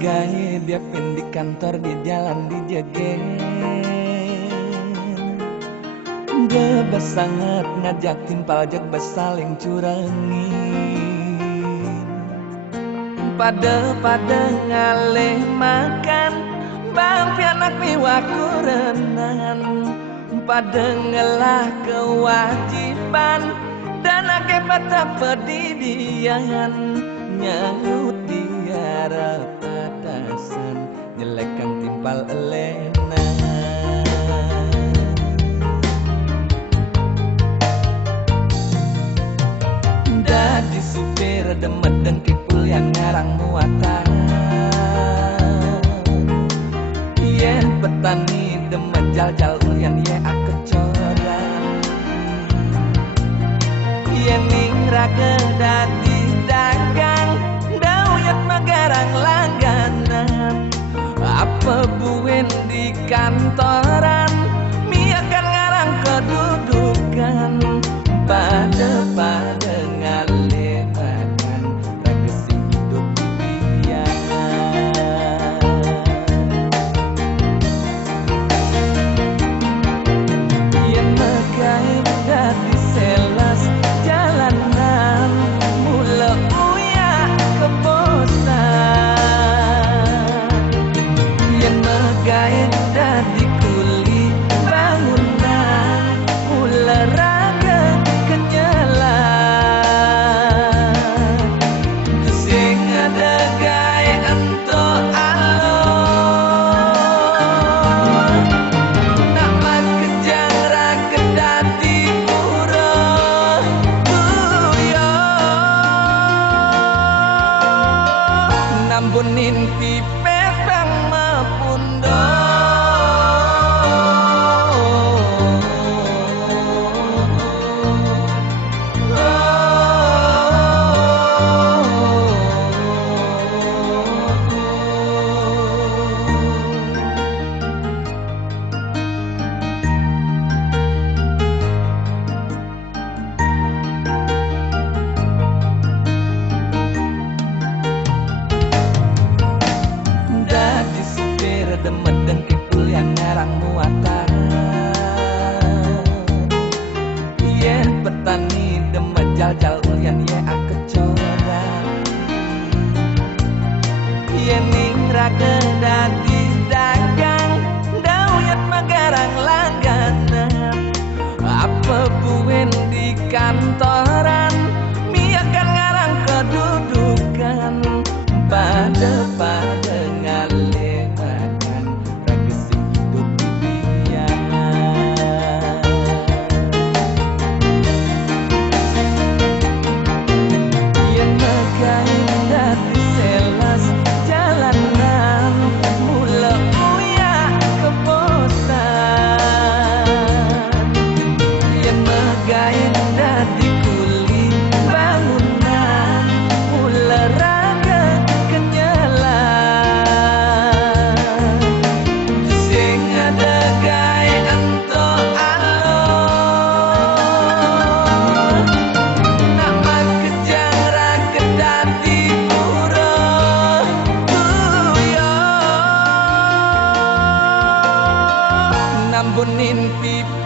gawe dia di kantor di jalan di jegen. Dia besangat ngajak timpal jak besaling curangin. Pada ngalih makan bang pianak miwaku renan. Pada ngelah kewajiban dan akibat pedidian nyahut tiara padasan nyelekang timpal elena. Dadi supir demet dan kipul yang ngarang muatan. Yen petani demet jal-jal urian ye akecoran. Yen ningraga dadi dagang dauyat magarang langganan. Apa buen di kantoran miakan ngarang kedudukan. Pada ngalih makan ragesi hidup dunia. Yen megai dadi selas jalanan mula uya kebosan. Yen megai dadi kuli bangunan mula raga kenyalan. Sing ada gawe ento alon nak makejang raga dadi murah buyo. Nambunin pipes bang mapundo. Dadi supir demet dan kipul yang ngarang muatan. Yen petani demet jal-jal urian ye akecoran. Yen ningraga dadi dagang dauyat magarang langganan. Apa buen di kantoran miakan ngarang kedudukan. Pada ngalih makan ragesi hidup dunia. Yen megai dadi selas jalanan mula uya kebosan. Yen megai dadi kuli bangunan mula raga kenyalan. Sing ada gawe ento alon nak makejang raga dadi murah buyo. Nambunin pipi